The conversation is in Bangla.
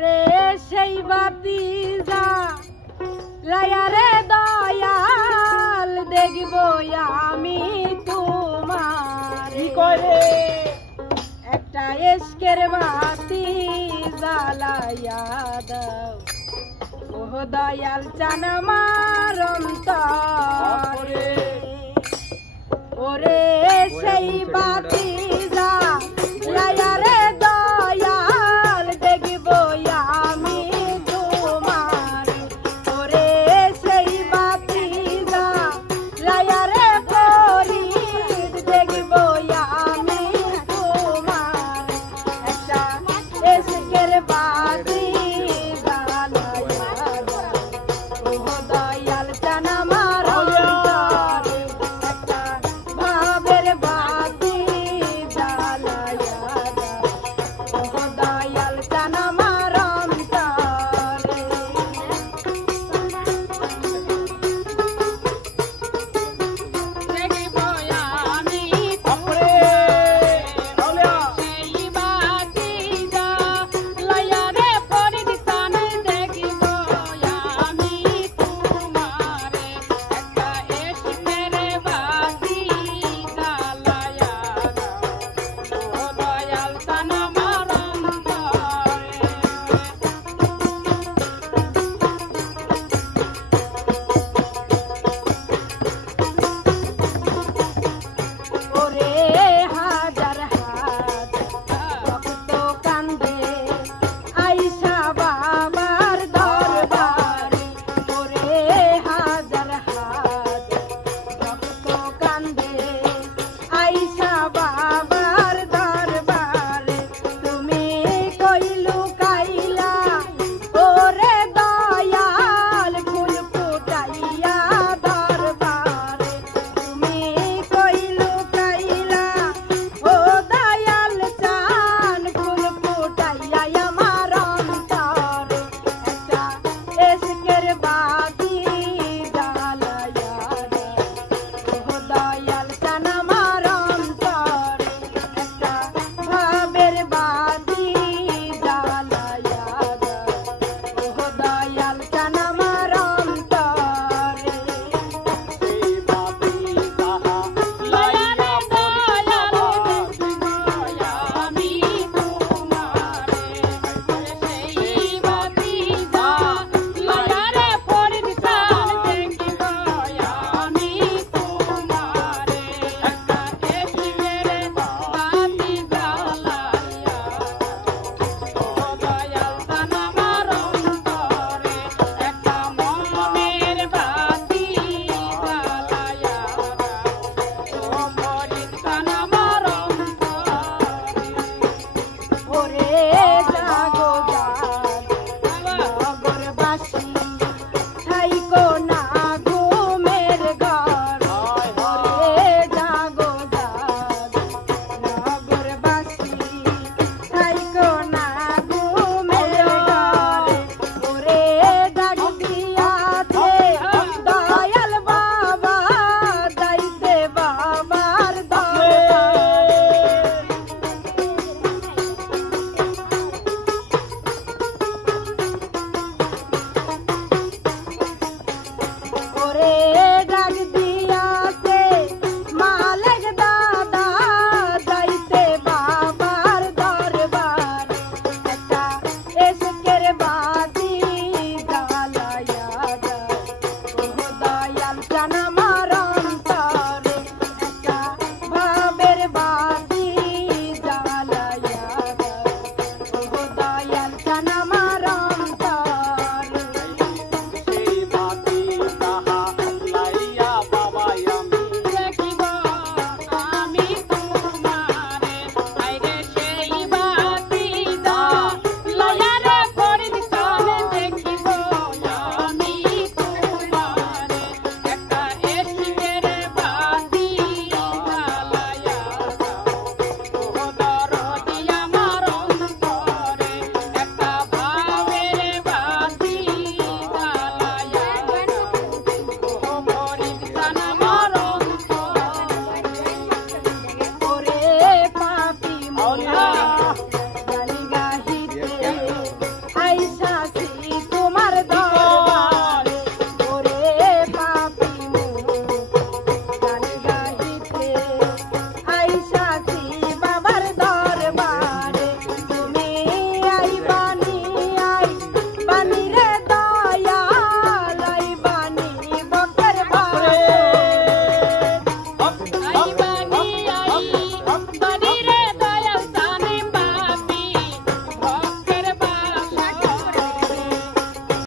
রে সেই বাতি যা। লায়ারে দয়াল দেখব আমি তোমার। করে একটা এসকের বাতি জ্বালাইয়া দাও। ও দয়াল চান আমার অন্তরে।